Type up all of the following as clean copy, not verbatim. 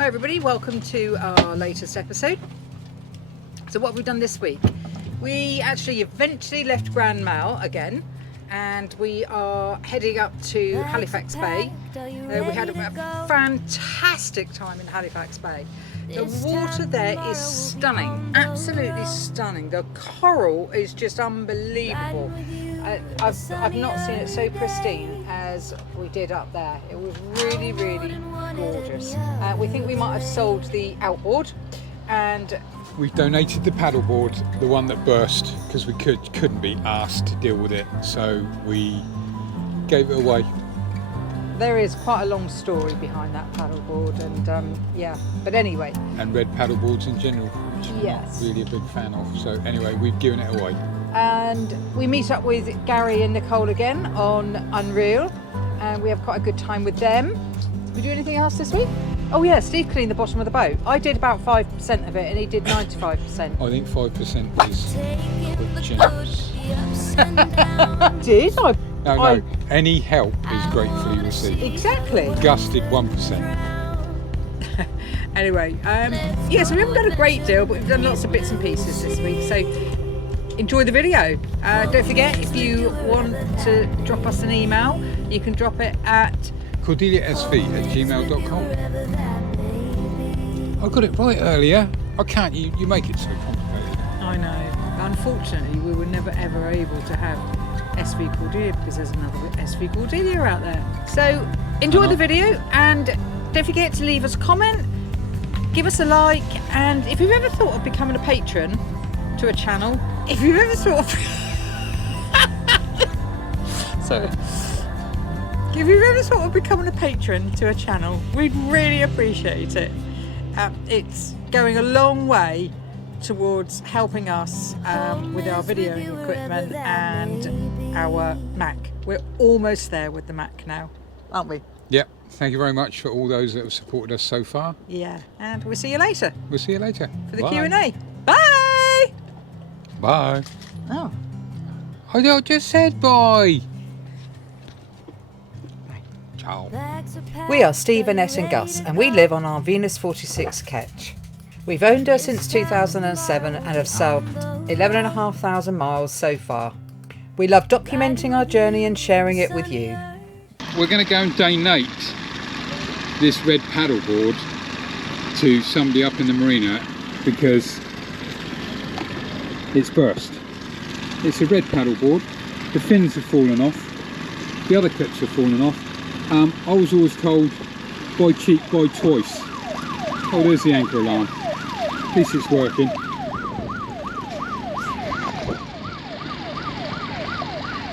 Hi everybody, welcome to our latest episode. So what have we done this week? We actually eventually left Grand Mal again, and we are heading up to Halifax Bay. We had a fantastic time in Halifax Bay. The water there is stunning, absolutely stunning. The coral is just unbelievable. I've not seen it so pristine as we did up there. It was really, really gorgeous. We think we might have sold the Outboard, and we donated the paddleboard, the one that burst, because we couldn't be asked to deal with it, so we gave it away. There is quite a long story behind that paddleboard, and yeah, but anyway. And red paddleboards in general, which yes, I'm not really a big fan of. So anyway, we've given it away. And we meet up with Gary and Nicole again on Unreal, and we have quite a good time with them. Did we do anything else this week? Oh yeah, Steve cleaned the bottom of the boat. I did about 5% of it, and he did 95%. I think 5% is quite generous. Did I? No, any help is gratefully received. Exactly. Gusted 1%. Anyway, yeah, so we haven't done a great deal, but we've done lots of bits and pieces this week, so enjoy the video. Don't forget, if you want to drop us an email, you can drop it at cordeliasv@gmail.com. I got it right earlier. I can't, you make it so complicated. I know. Unfortunately, we were never ever able to have SV Cordelia because there's another SV Cordelia out there. So enjoy the video, and don't forget to leave us a comment, give us a like, and if you've ever thought of becoming a patron to a channel, if you've ever thought of if you've ever thought of becoming a patron to a channel, we'd really appreciate it. It's going a long way towards helping us with our videoing equipment and our Mac. We're almost there with the Mac now, aren't we? Yep. Thank you very much for all those that have supported us so far. Yeah, and we'll see you later. We'll see you later. For the Bye. Q&A. Bye! Bye. Oh. I just said bye. Ciao. We are Steve, Annette and Gus, and we live on our Venus 46 ketch. We've owned her since 2007 and have sailed 11,500 miles so far. We love documenting our journey and sharing it with you. We're going to go and donate this red paddleboard to somebody up in the marina because it's burst. It's a red paddleboard. The fins have fallen off. The other clips have fallen off. I was always told, buy cheap, buy twice. Oh, there's the anchor alarm. At least it's working.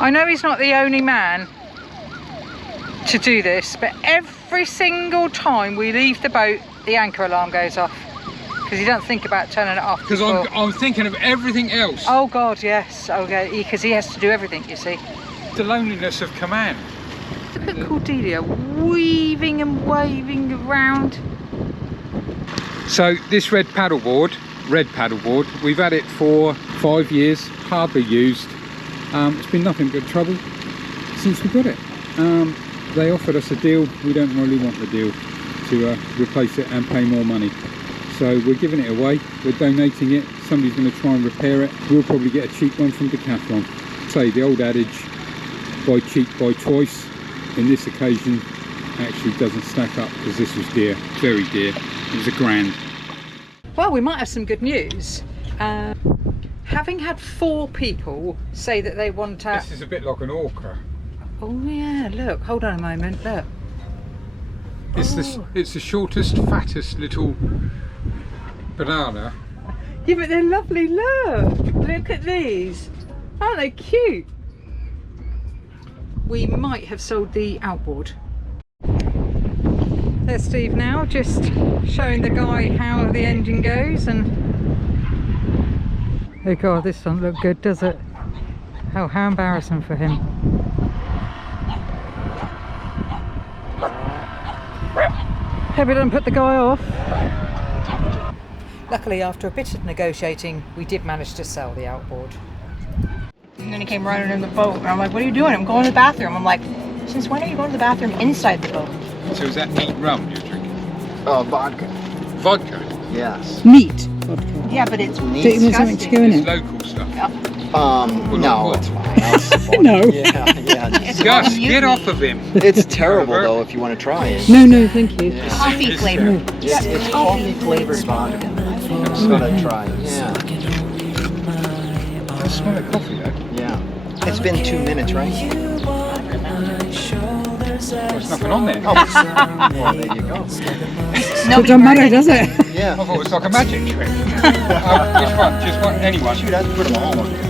I know he's not the only man to do this, but every single time we leave the boat, the anchor alarm goes off because he doesn't think about turning it off. Because I'm thinking of everything else. Oh God, yes. Okay, because he has to do everything, you see. The loneliness of command. Look at Cordelia weaving and waving around. So this red paddleboard, we've had it for 5 years, hardly used. It's been nothing but trouble since we got it. They offered us a deal. We don't really want the deal to replace it and pay more money. So we're giving it away, we're donating it. Somebody's going to try and repair it. We'll probably get a cheap one from Decathlon. Say the old adage, buy cheap, buy twice. In this occasion, actually doesn't stack up because this was dear, very dear. It was £1,000. Well, we might have some good news. Having had 4 people say that they want to... This is a bit like an orca. Oh yeah, look, hold on a moment, look. It's the shortest, fattest little banana. Yeah, but they're lovely, look. Look at these. Aren't they cute? We might have sold the Outboard. There's Steve now, just showing the guy how the engine goes, and oh God, this doesn't look good, does it? Oh, how embarrassing for him. Hope it doesn't put the guy off. Luckily, after a bit of negotiating, we did manage to sell the Outboard. And then he came running in the boat, and I'm like, what are you doing? I'm going to the bathroom. I'm like, since when are you going to the bathroom inside the boat? So is that neat rum you're drinking? Vodka. Vodka. Yes. Meat vodka. Yeah, but it's Neat. don't you want something to go in It's it? local stuff. No, what? it's fine. I'll support No. it. Yeah. just- Gus, get off of him. It's terrible though if you want to try it. No, thank you. Yeah. Coffee flavor. It's coffee flavored vodka. That's what I tried. Yeah. I smell like coffee though. Yeah. It's been 2 minutes, right? There's nothing on there. Oh, well, there you go. It doesn't matter, does it? Yeah. I thought it was like a magic trick. Which one? Just one? Anyone? Shoot, I put them all on there.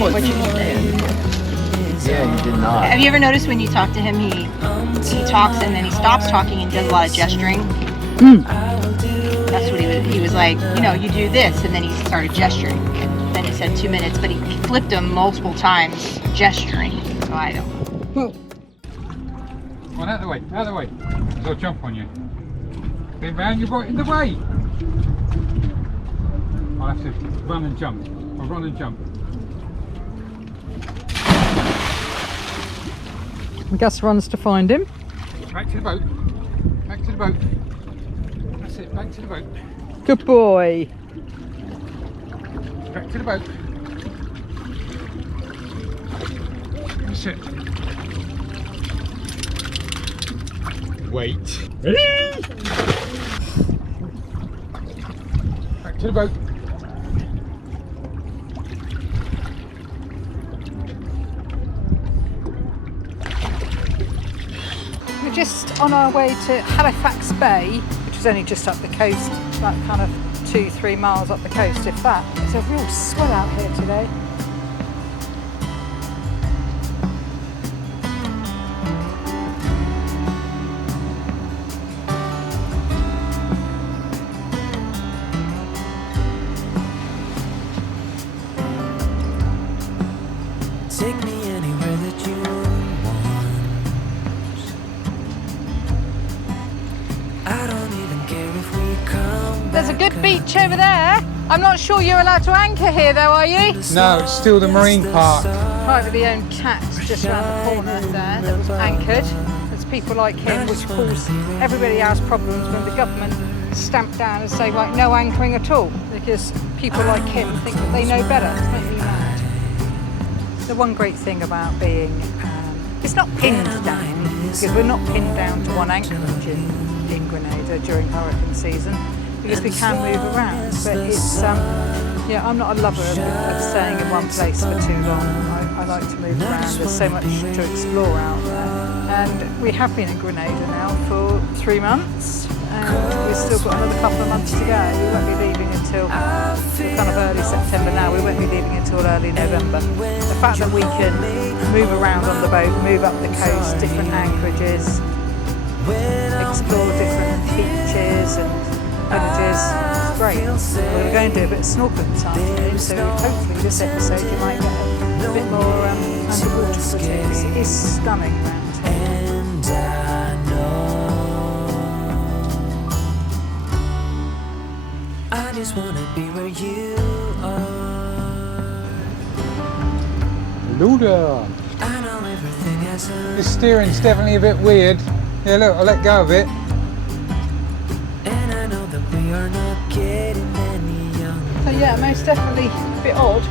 Well, you did. Yeah, you did not. Have you ever noticed when you talk to him, he talks and then he stops talking and does a lot of gesturing? That's what he was like, you know, you do this, and then he started gesturing. And then he said 2 minutes, but he flipped him multiple times gesturing. So I don't. Well, out of the way, out of the way. Because I'll jump on you. Then round, you're right in the way. I'll have to run and jump. I'll run and jump. Gus runs to find him. Back to the boat. Back to the boat. That's it, back to the boat. Good boy. Back to the boat. That's it. Wait. Ready? Back to the boat. We're just on our way to Halifax Bay, which is only just up the coast, about kind of 2-3 miles up the coast, if that. It's a real swell out here today. Take me anywhere that you want. I don't even care if we come. There's a good beach over there. I'm not sure you're allowed to anchor here though, are you? No, it's still the marine park. Privately owned cats just around the corner there that was anchored. There's people like him, which cause everybody has problems when the government stamp down and say, right, no anchoring at all, because people like him think that they know better. It's making me mad. The one great thing about being, it's not pinned down, because we're not pinned down to one anchorage in Grenada during hurricane season, because we can move around. But it's, yeah, I'm not a lover of staying in one place for too long. I like to move around. There's so much to explore out there. And we have been in Grenada now for 3 months, and we've still got another couple of months to go. We won't be leaving until kind of early September now. We won't be leaving until early November. The fact that we can move around on the boat, move up the coast, different anchorages, explore different beaches and villages, it's great. We're going to do a bit of snorkeling this afternoon, so hopefully this episode you might get a bit more underwater footage. It is stunning around here. And I know I just wanna be where you are. Luda. I know everything has a This steering's definitely a bit weird. Yeah, look, I'll let go of it. and I know that we are not getting any younger. So yeah, most definitely a bit odd,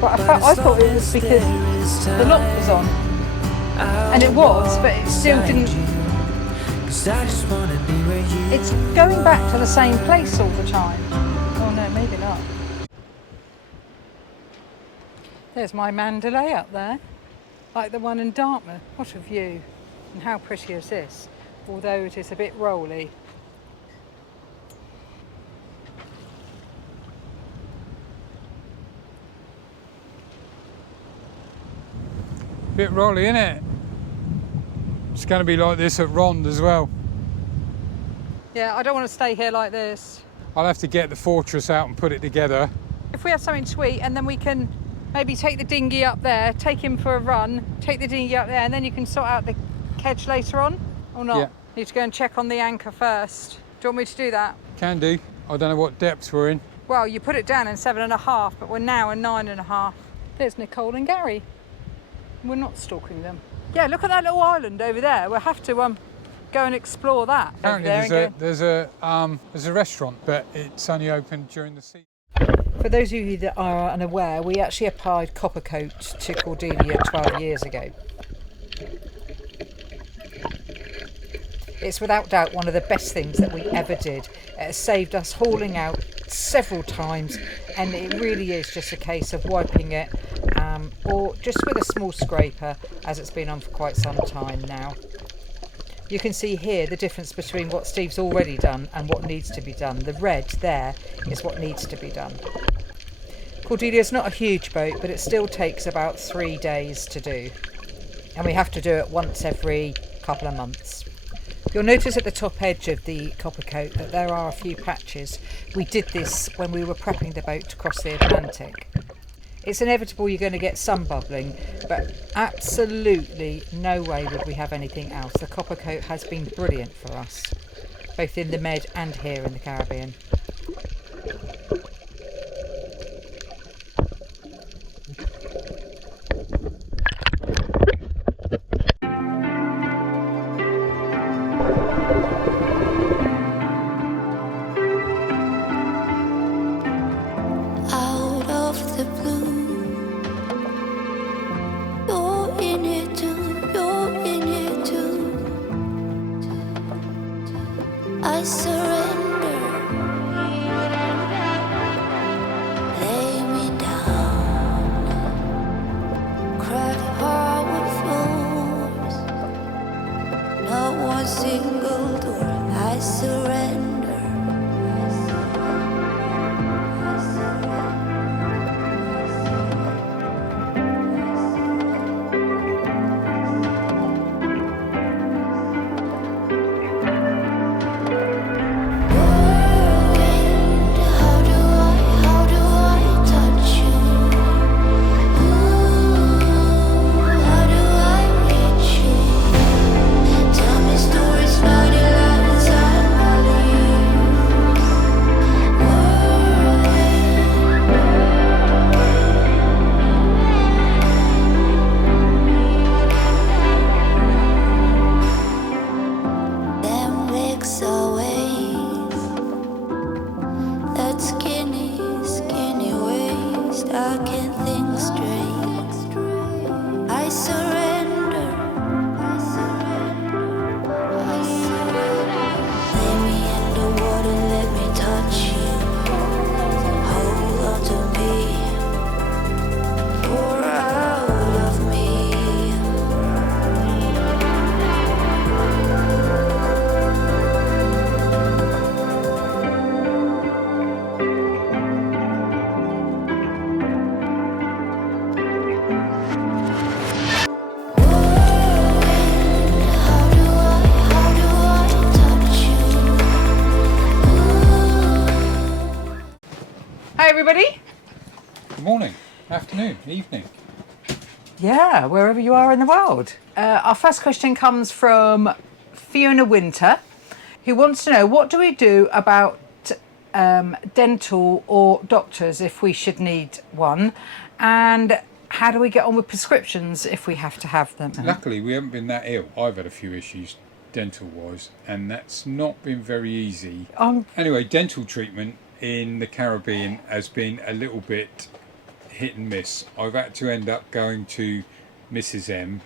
but I thought it was because the lock was on, and it was, but it still didn't. 'Cause I just wanna be where you It's going back to the same place all the time. Oh no, maybe not. There's my Mandalay up there, like the one in Dartmouth. What a view, and how pretty is this, although it is a bit rolly. Bit rolly, isn't it? It's going to be like this at Rond as well. Yeah, I don't want to stay here like this. I'll have to get the fortress out and put it together. If we have something sweet, and then we can maybe take the dinghy up there, take him for a run, take the dinghy up there, and then you can sort out the kedge later on, or not? Yeah. Need to go and check on the anchor first. Do you want me to do that? Can do. I don't know what depths we're in. Well, you put it down in 7.5, but we're now in 9.5. There's Nicole and Gary. We're not stalking them. Yeah, look at that little island over there. We'll have to go and explore that. over Apparently there and there's a restaurant, but it's only open during the season. For those of you that are unaware, we actually applied copper coat to Cordelia 12 years ago. It's without doubt one of the best things that we ever did. It has saved us hauling out several times, and it really is just a case of wiping it or just with a small scraper, as it's been on for quite some time now. You can see here the difference between what Steve's already done and what needs to be done. The red there is what needs to be done. Cordelia's not a huge boat, but it still takes about 3 days to do, and we have to do it once every couple of months. You'll notice at the top edge of the copper coat that there are a few patches. We did this when we were prepping the boat to cross the Atlantic. It's inevitable you're going to get some bubbling, but absolutely no way would we have anything else. The copper coat has been brilliant for us, both in the Med and here in the Caribbean. Out of the blue, you're in it too, you're in it too. I surrender, lay me down, crack hardwood floors, not one single door. I surrender. How do I touch you? How do I reach you? Tell me stories, 90 lines I believe. Them legs are waves, that skinny, skinny waist. I can't think straight. I surrender. Lay me in the water, let me touch you. Hold on to me. Pour out of me. How do I touch you? Hi everybody! Good morning, afternoon, evening. Yeah, wherever you are in the world. Our first question comes from Fiona Winter, who wants to know, what do we do about dental or doctors if we should need one, and how do we get on with prescriptions if we have to have them? Luckily, we haven't been that ill. I've had a few issues dental-wise, and that's not been very easy. Anyway, dental treatment in the Caribbean has been a little bit hit and miss. I've had to end up going to Mrs. M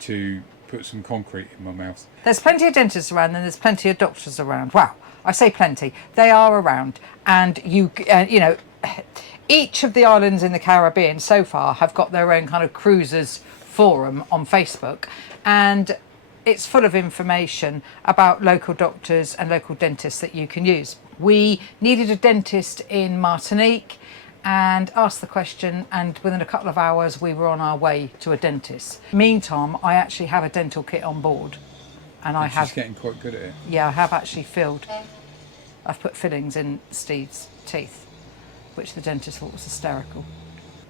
to put some concrete in my mouth. There's plenty of dentists around and there's plenty of doctors around. Wow, I say plenty. They are around, and you know, each of the islands in the Caribbean so far have got their own kind of cruisers forum on Facebook, and it's full of information about local doctors and local dentists that you can use. We needed a dentist in Martinique and asked the question, and within a couple of hours we were on our way to a dentist. Meantime, I actually have a dental kit on board, and I have. She's getting quite good at it. Yeah, I have actually filled. I've put fillings in Steve's teeth, which the dentist thought was hysterical.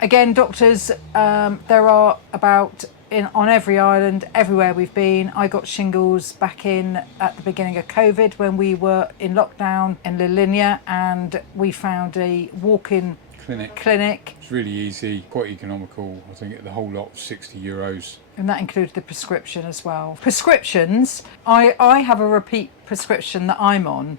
Again, doctors, there are about on every island, everywhere we've been. I got shingles back in at the beginning of COVID when we were in lockdown in La Linea, and we found a walk-in clinic. It's really easy, quite economical. I think the whole lot was €60. And that included the prescription as well. Prescriptions, I have a repeat prescription that I'm on,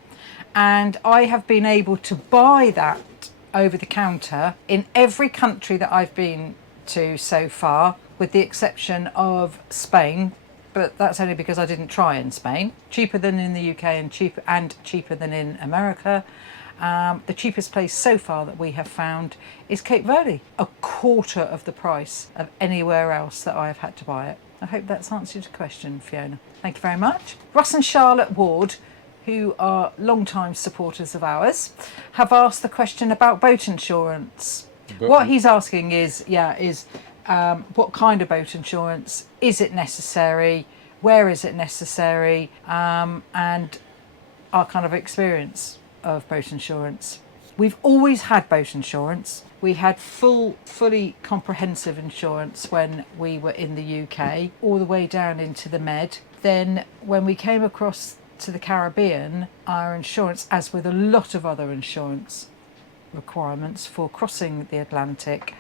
and I have been able to buy that over the counter in every country that I've been to so far, with the exception of Spain, but that's only because I didn't try in Spain. Cheaper than in the UK and cheaper than in America. The cheapest place so far that we have found is Cape Verde, a quarter of the price of anywhere else that I have had to buy it. I hope that's answered your question, Fiona. Thank you very much. Russ and Charlotte Ward, who are long-time supporters of ours, have asked the question about boat insurance. What he's asking is what kind of boat insurance? Is it necessary? Where is it necessary? And our kind of experience of boat insurance. We've always had boat insurance. We had fully comprehensive insurance when we were in the UK, all the way down into the Med. Then when we came across to the Caribbean, our insurance, as with a lot of other insurance requirements for crossing the Atlantic,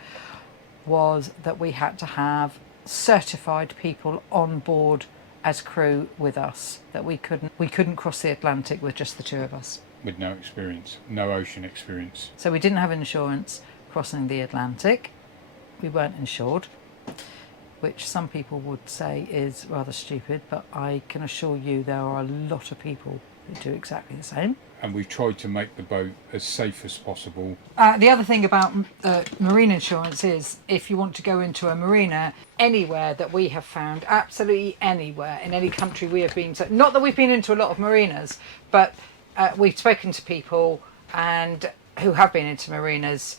was that we had to have certified people on board as crew with us, that we couldn't cross the Atlantic with just the two of us. With no experience, no ocean experience. So we didn't have insurance crossing the Atlantic. We weren't insured, which some people would say is rather stupid, but I can assure you there are a lot of people who do exactly the same. And we've tried to make the boat as safe as possible. The other thing about marine insurance is if you want to go into a marina anywhere that we have found, absolutely anywhere in any country we have been, so not that we've been into a lot of marinas, but we've spoken to people and who have been into marinas.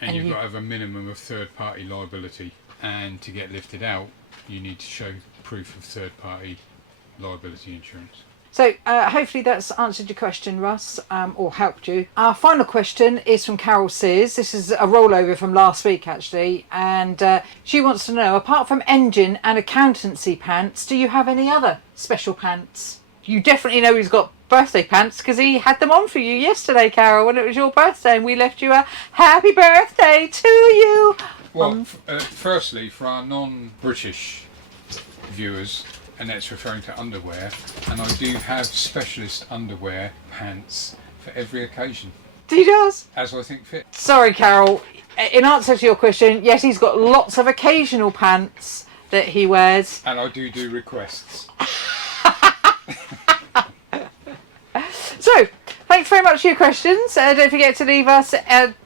And you've got to have a minimum of third-party liability. And to get lifted out, you need to show proof of third-party liability insurance. So hopefully that's answered your question, Russ, or helped you. Our final question is from Carol Sears. This is a rollover from last week, actually. And she wants to know, apart from engine and accountancy pants, do you have any other special pants? You definitely know he's got birthday pants because he had them on for you yesterday, Carol, when it was your birthday, and we left you a happy birthday to you. Well, firstly, for our non-British viewers, and that's referring to underwear, and I do have specialist underwear pants for every occasion. He does? As I think fit. Sorry, Carol. In answer to your question, yes, he's got lots of occasional pants that he wears. And I do requests. So, thanks very much for your questions. Don't forget to leave us,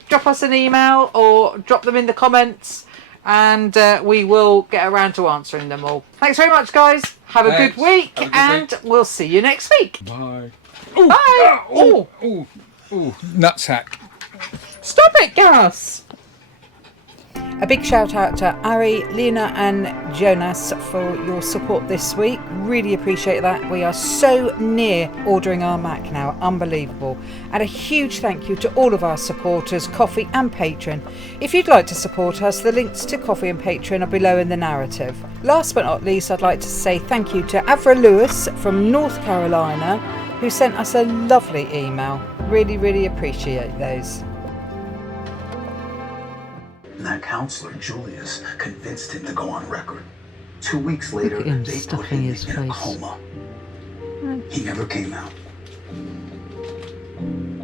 drop us an email or drop them in the comments, and we will get around to answering them all. Thanks very much, guys. Have a good week, and we'll see you next week. Bye. Ooh, bye. Ooh, nutsack. Stop it, Gus. A big shout out to Ari, Lena and Jonas for your support this week. Really appreciate that. We are so near ordering our Mac now. Unbelievable. And a huge thank you to all of our supporters, Coffee and Patreon. If you'd like to support us, the links to Coffee and Patreon are below in the narrative. Last but not least, I'd like to say thank you to Avra Lewis from North Carolina, who sent us a lovely email. Really, really appreciate those. That counselor, Julius, convinced him to go on record. 2 weeks later, Look at him they put stuffing him his in a face. coma. He never came out.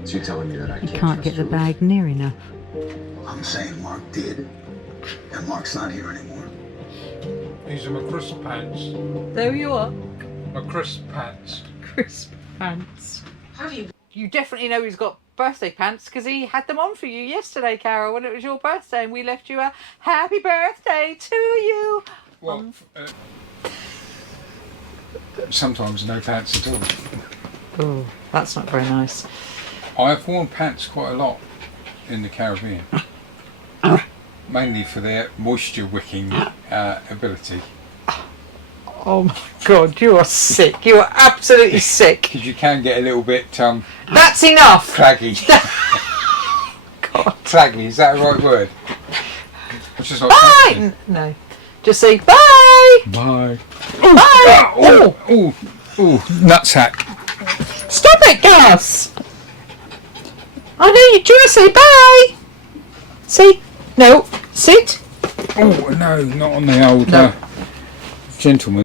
So you're telling me that I He can't can't get the bag near enough. I'm saying Mark did, and Mark's not here anymore. These are my crisp pants. There you are. My crisp pants. Crisp pants. You definitely know he's got birthday pants because he had them on for you yesterday, Carol, when it was your birthday, and we left you a happy birthday to you. Well, sometimes no pants at all. Oh, that's not very nice. I have worn pants quite a lot in the Caribbean, mainly for their moisture wicking ability. Oh my God, you are sick. You are absolutely sick. Because you can get a little bit That's enough. claggy. God. Claggy, is that the right word? It's just like Bye. No, just say bye. Bye. Bye. Ooh, nutsack. Stop it, Gus. I know you do. Say bye. See? No. Sit. Oh no, not on the old. No. gentleman